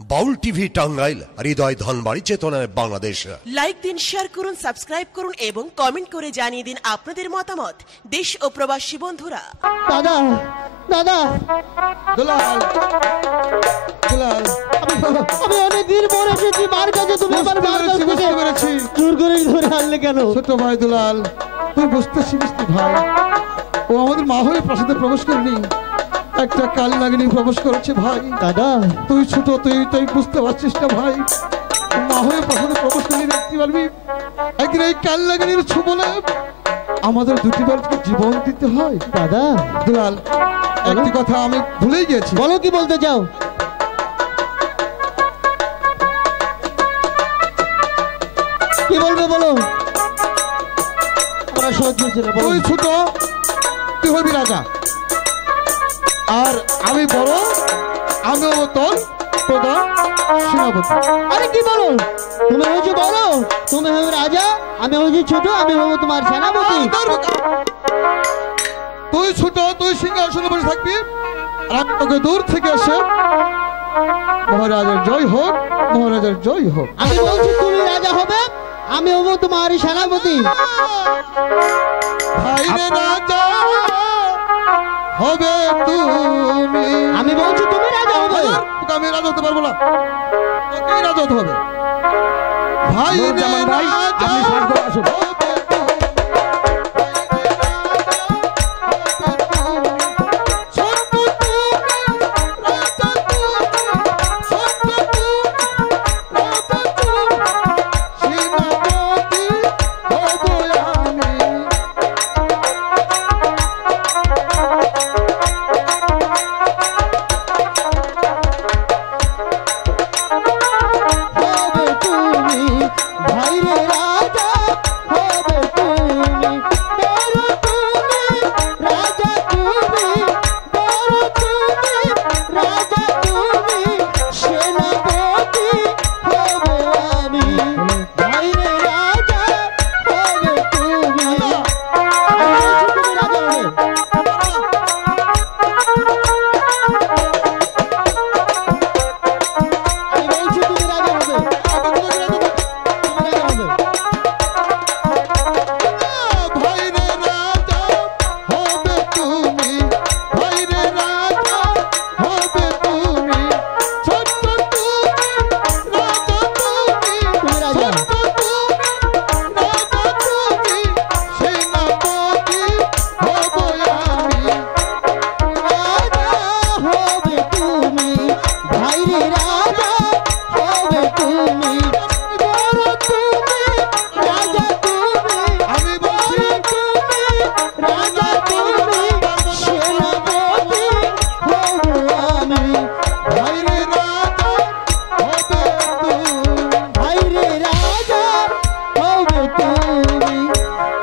বাউল TV Tangail, হৃদয় ধনবাড়ি, চেতনায় Bangladesh. Like দিন, share করুন, সাবস্ক্রাইব করুন এবং কমেন্ট করে জানিয়ে দিন আপনাদের মতামত দেশ ও প্রবাসী বন্ধুরা। দাদা দাদা দুলাল দুলাল আমি অনেক দিন পরে এসেছি মার কাছে, তুমি আমার মার কাছ থেকে জোর করে ধরে আনলে কেন? ছোট ভাই দুলাল, তুই বুঝতে শিখিস ভাই, ও আমাদের মা হয়ে প্রাসাদে প্রবেশ করেনি, একটা কাল নাগিনী প্রবেশ করেছে ভাই। দাদা তুই ছোট, তুই বুঝতে পারছিস না ভাই, মা হয়ে প্রাসাদে প্রবেশ করলে দেখতে পারবি একদিন এই কাল নাগিনীর ছোবলে আমাদের দুটি বাড়িকে জীবন দিতে হয়। দাদা দুলাল, একটি কথা আমি ভুলেই গেছি। বলো, কি বলতে চাও? কি বলবে বলো, আমরা সহ্য হচ্ছে না। তুই ছোট, তুই হবি রাজা, আর আমি বড়, আমি হবো তোর প্রধান সেনাপতি। আরে কি বলো, তুমি হয়েছো বড়, তুমি হবে রাজা, আমি হয়েছি ছোট, আমি হবো তোমার সেনাপতি। তুই ছোট, তুই সিংহাসনে বসে থাকবি, আর আমি তোকে দূর থেকে এসে মহারাজের জয় হোক, মহারাজের জয় হোক। আমি বলছি তুমি রাজা হবে, আমি হবো তোমার সেনাপতি। ভাইরে রাজা হবে তুমি, আমি বলছি তুমি রাজা হবে। তোকে আমি রাজা হতে পারবো না, তোকেই রাজা হতে হবে। ভাইরে রাজা হবে।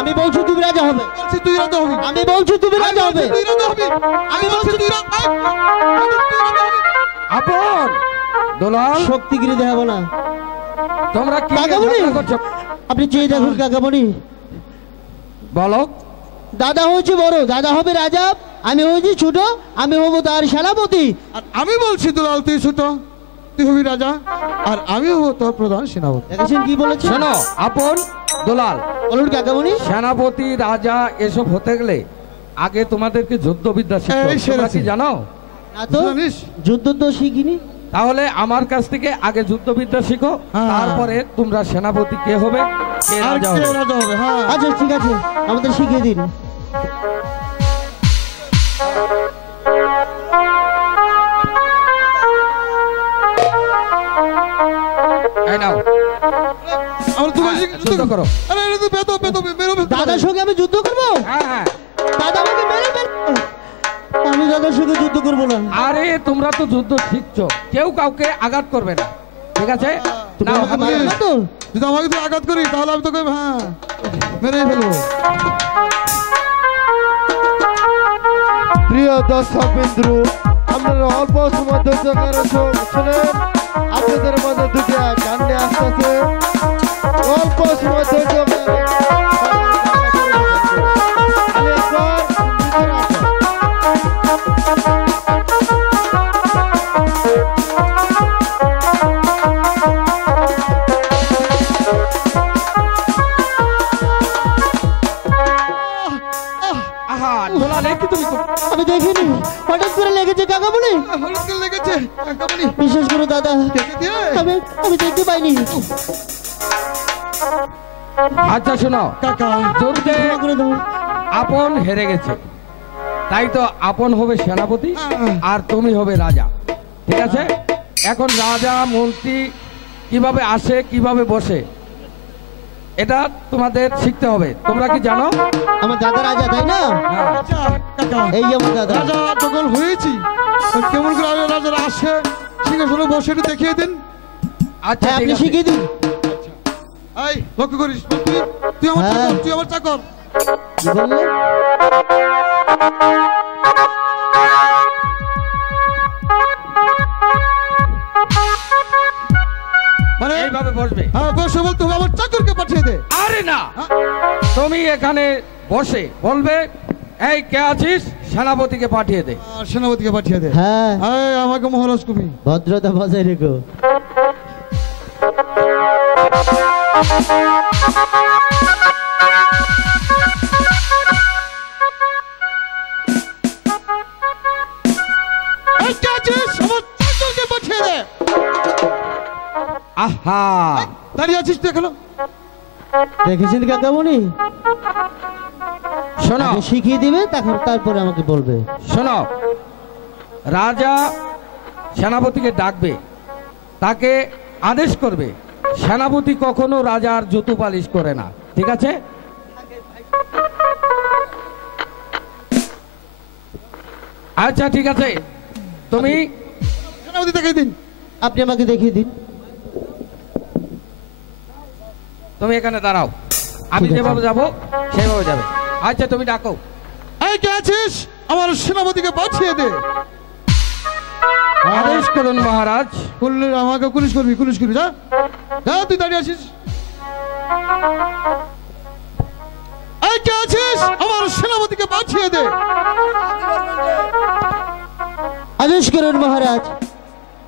আমি বলছি তুমি রাজা হবে। আমি বলছি তুই আপন দোলাল, শক্তিগিরি দেখাবো না। তোমরা কি করছো? আপনি চেয়ে দেখুন কাকামণি, বলো। দাদা হয়েছে বড়, দাদা হবে রাজা, আমি হয়েছি ছোট, আমি হবো তার সেনাপতি। আর আমি বলছি দুলাল, তুই ছোট, তুই হবি রাজা, আর আমি হবো তোর প্রধান সেনাপতি। দেখেছেন কি বলেছে? শোনো আপন দুলাল, বলুন কাকামণি। সেনাপতি রাজা এসব হতে গেলে আগে তোমাদেরকে যুদ্ধবিদ্যা শিখতে হবে। তোমরা কি জানো? না তো, যুদ্ধ তো শিখিনি। তাহলে আমার কাছ থেকে আগে যুদ্ধবিদ্যা শিখো, তারপরে তোমরা সেনাপতি কে হবে, কে রাজা হবে। আচ্ছা ঠিক আছে, আমাদের শিখিয়ে দিন। এই নাও, যুদ্ধ করো। দাদার সঙ্গে আমি যুদ্ধ করবো? হ্যাঁ, দাদা আমাকে মেরে ফেলবে, আমি দাদার সঙ্গে যুদ্ধ করবো না। আরে তোমরা তো যুদ্ধ শিখছো, কেউ কাউকে আঘাত করবে না, ঠিক আছে? যদি আমাকে তুই আঘাত করিস তাহলে আমি তোকে মেরেই ফেলবো। প্রিয় দর্শক বিন্দু, আপনারা অল্প সময় ধৈর্য ধরে শুনেন, আপনাদের মধ্যে দুটি গান নিয়ে আসতেছে, অল্প সময় ধৈর্য বিশ্বাস করো দাদা, কেটে দিয়ে আমি আমি দেখতে পাইনি। আচ্ছা শোনো কাকা যুদ্ধে ক্ষমা করে দাও। আপন হেরে গেছে, তাই তো আপন হবে সেনাপতি আর তুমি হবে রাজা, ঠিক আছে? এখন রাজা মন্ত্রী কিভাবে আসে কিভাবে বসে এটা তোমাদের শিখতে হবে। তোমরা কি জানো? আমার দাদা রাজা, তাই না? হ্যাঁ। আচ্ছা কাকা, এই যে আমার দাদা। রাজা যখন হয়েছি কেমন করে রাজারা আসে সিংহাসনে বসে একটু দেখিয়ে দিন। আচ্ছা হ্যাঁ, ঠিক আপনি আছে। শিখিয়ে দিন। এই লক্ষ্য করিস, তুই আমার হ্যাঁ। চাকর, তুই আমার চাকর। কি বললে? মানে এইভাবে বসবে। হ্যাঁ বসে বলতে হবে আমার চাকরকে পাঠিয়ে দে। আরে না, তুমি এখানে বসে বলবে এই কে আছিস, সেনাপতিকে পাঠিয়ে দে। আর সেনাপতিকে পাঠিয়ে দে। হ্যাঁ, এই আমাকে মহারাজ কবি। ভদ্রতা বজায় রেখো। এই কে আছিস, আমার চাকরকে পাঠিয়ে দে। আহা, দাঁড়িয়ে আছিস তুই এখনো? দেখেছেন কাকামণি, শোনো আগে শিখিয়ে দিবে তারপরে আমাকে বলবে। শোনো, রাজা সেনাপতিকে ডাকবে, তাকে আদেশ করবে। সেনাপতি কখনো রাজার জুতো পালিশ করে না, ঠিক আছে? আচ্ছা ঠিক আছে, তুমি সেনাপতি দেখিয়ে দিন। আপনি আমাকে দেখিয়ে দিন। তুমি এখানে দাঁড়াও, আমি ঠিক আছে। যেভাবে যাব সেভাবে যাবে। আচ্ছা তুমি ডাকো। এই কে আছিস, আমার সেনাপতিকে পাঠিয়ে দে। আদেশ করুন মহারাজ। করলে আমাকে পুলিশ করবি, পুলিশ করবি। যা যা, তুই দাঁড়িয়ে আছিস। এই কে আছিস, আমার সেনাপতিকে পাঠিয়ে দে। আদেশ করুন মহারাজ।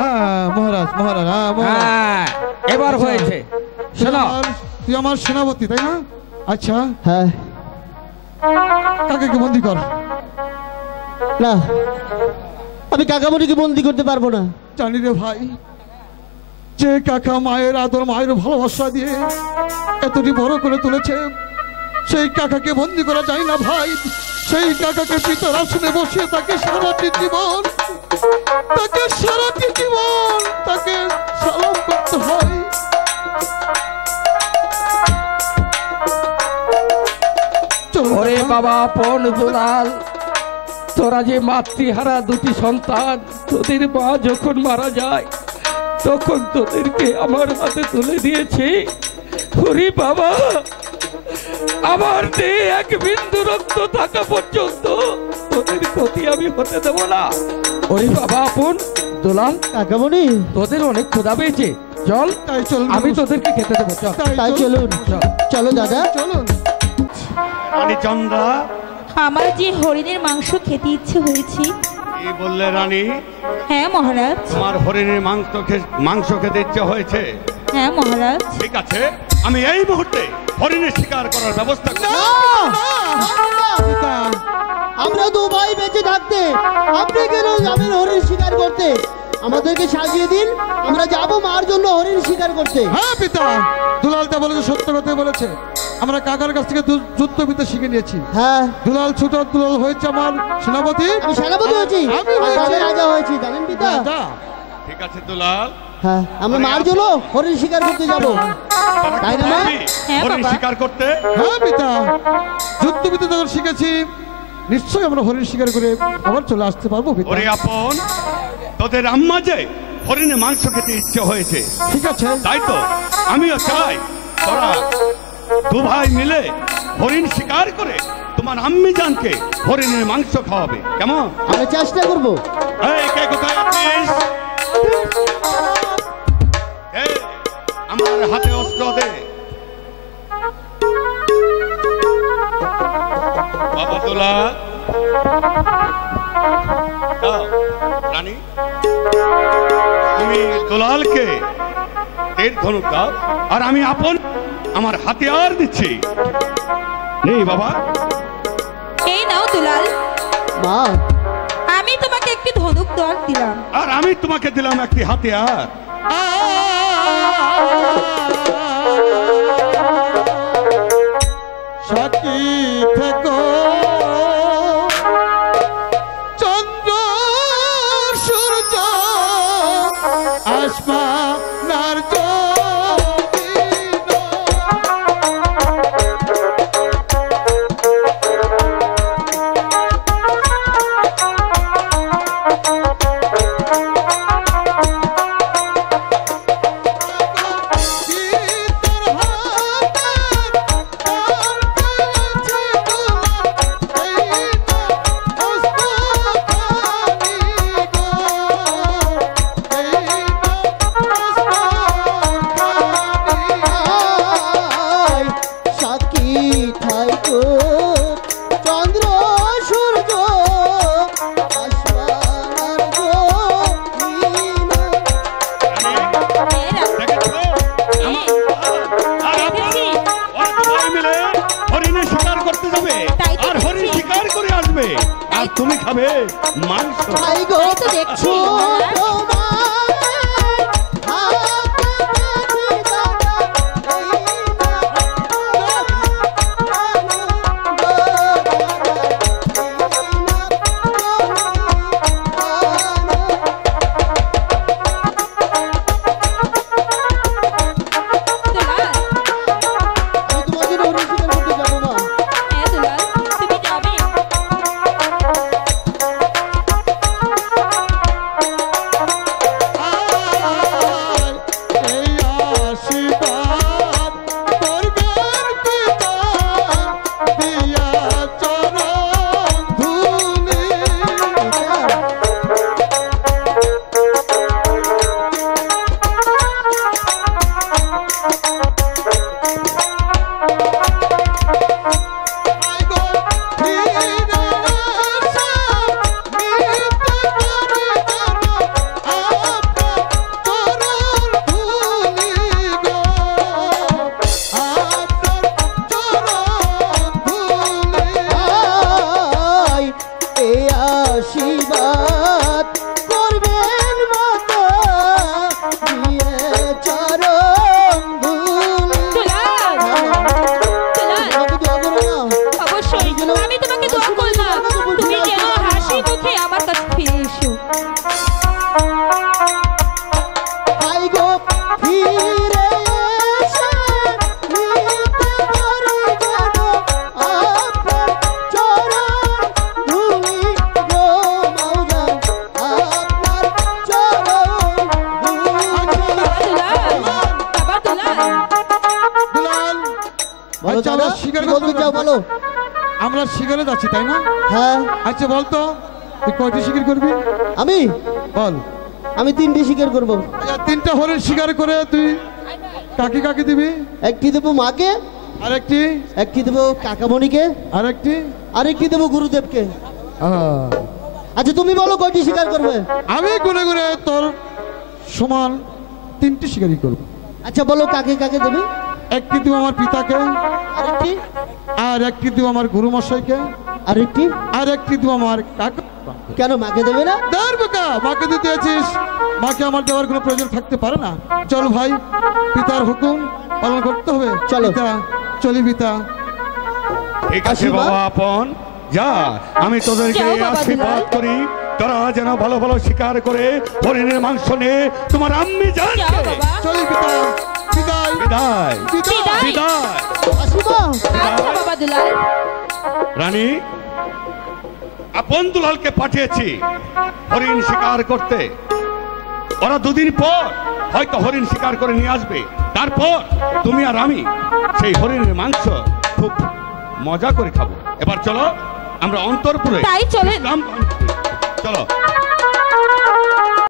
হ্যাঁ মহারাজ, মহারাজ, হ্যাঁ মহারাজ। হ্যাঁ, এবার হয়েছে। শোনো, তুই আমার সেনাপতি তাই না? আচ্ছা হ্যাঁ, কাকাকে বন্দি কর। না, আমি কাকামণিকে বন্দি করতে পারবো না। জানি রে ভাই, যে কাকা মায়ের আদর, মায়ের ভালোবাসা দিয়ে এতটি বড় করে তুলেছে, সেই কাকাকে বন্দি করা যায় না ভাই। সেই কাকাকে পিতার আসনে বসে তাকে সারাটি জীবন তাকে সালাম করতে হয়। চল ওরে বাবা আপন দুলাল, তোরা যে মাতৃহারা দুটি সন্তান, তোদের মা যখন মারা যায় তখন তোদেরকে আমার হাতে তুলে দিয়েছি। ওরে বাবা, আমার দেহে এক বিন্দু রক্ত থাকা পর্যন্ত তোদের ক্ষতি আমি হতে দেব না। ওরে বাবা আপন দুলাল, কাকামণি, তোদের অনেক ক্ষুধা পেয়েছে, চল তাই চল, আমি তোদেরকে খেতে দেবো, চল। তাই চলুন, চলো দাদা। চলুন। রানী চন্দ্রা, আমার যে হরিণের মাংস খেতে ইচ্ছে হয়েছে। কি বললে রানী? হ্যাঁ মহারাজ। তোমার হরিণের মাংস খেতে ইচ্ছে হয়েছে? হ্যাঁ মহারাজ। ঠিক আছে, আমি এই মুহূর্তে হরিণের শিকার করার ব্যবস্থা করব। পিতা, আমরা দু ভাই বেঁচে থাকতে আপনি কেন যাবেন হরিণ শিকার করতে? আমাদেরকে সাজিয়ে দিন, আমরা যাব মার জন্য হরিণ শিকার করতে। হ্যাঁ পিতা, দুলালটা বলেছে, সত্য কথা বলেছে। আমরা কাকার কাছ থেকে যুদ্ধবিদ্যা শিখে নিয়েছি। হ্যাঁ, দুলাল ছোট, দুলাল হয়েছে আমার সেনাপতি। আমি সেনাপতি হয়েছি, আমি আর হয়েছি তবে রাজা হয়েছি, জানেন পিতা? রাজা। ঠিক আছে দুলাল, হ্যাঁ, আমরা মার জন্য হরিণ শিকার করতে যাব, তোরা তাই কি না মা? পারবি হ্যাঁ, হরিণ বাবা। শিকার করতে? হ্যাঁ পিতা, যুদ্ধবিদ্যা যখন শিখেছি নিশ্চয়ই আমরা হরিণ শিকার করে আবার চলে আসতে পারবো পিতা। ওরে আপন, তোদের আম্মা যে হরিণের মাংস খেতে ইচ্ছে হয়েছে, ঠিক আছে, তাই তো আমিও চাই তোরা দু ভাই মিলে হরিণ শিকার করে তোমার আম্মি জানকে হরিণের মাংস খাওয়াবে, কেমন? আমরা চেষ্টা করবো। এই কে কোথায় আছিস? এই, আমার হাতে অস্ত্র দে। বাবা তোলা দাও, রানী তুমি দুলালকে তীর ধনুক দাও, আর আমি আপন আমার হাতিয়ার দিচ্ছি। নেই বাবা, এই নাও দুলাল, মা, আমি তোমাকে একটি ধনুক দল দিলাম। আর আমি তোমাকে দিলাম একটি হাতিয়ার। সাক্ষী থেকো চন্দ্র সূর্য আসমানার তুমি খাবে মাংস। দেখছি আমরা শিকারে যাচ্ছি তাই না? হ্যাঁ। আচ্ছা বলতো তুই কয়টি শিকার করবি? আমি বল। আমি 3টি শিকার করব। আচ্ছা 3টা হরিণ শিকার করে তুই কাকে কাকে দিবি? একটি দেব মাকে, একটি দেব কাকামণিকে, আরেকটি দেব গুরুদেবকে। আচ্ছা তুমি বলো কয়টি শিকার করবে? আমি গুনে গুনে তোর সমান 3টি শিকারই করব। আচ্ছা বলো কাকে কাকে দেবে? একটি দিব আমার পিতাকে, আরেকটি দিব আমার গুরু মশাইকে, আরেকটি দিব আমার কাকা। কেন মাকে দেবে না? মাকে দিতে আছিস, মাকে আমার দেওয়ার কোনো প্রয়োজন থাকতে পারে না। চল ভাই, পিতার হুকুম পালন করতে হবে। চলো চলি পিতা। ঠিক আছে বাবা আপন, যা আমি তোদেরকে আশীর্বাদ করি, তোরা যেন ভালো ভালো শিকার করে হরিণের মাংস নিয়ে তোমার আম্মি যান। চলি পিতা, বিদায় বিদায় বিদায়। রানী, আপন দুলালকে পাঠিয়েছি হরিণ শিকার করতে। ওরা 2 দিন পর হয়তো হরিণ শিকার করে নিয়ে আসবে। তারপর তুমি আর আমি সেই হরিণের মাংস খুব মজা করে খাবো। এবার চলো আমরা অন্তরপুরে। তাই চলেন। চলো।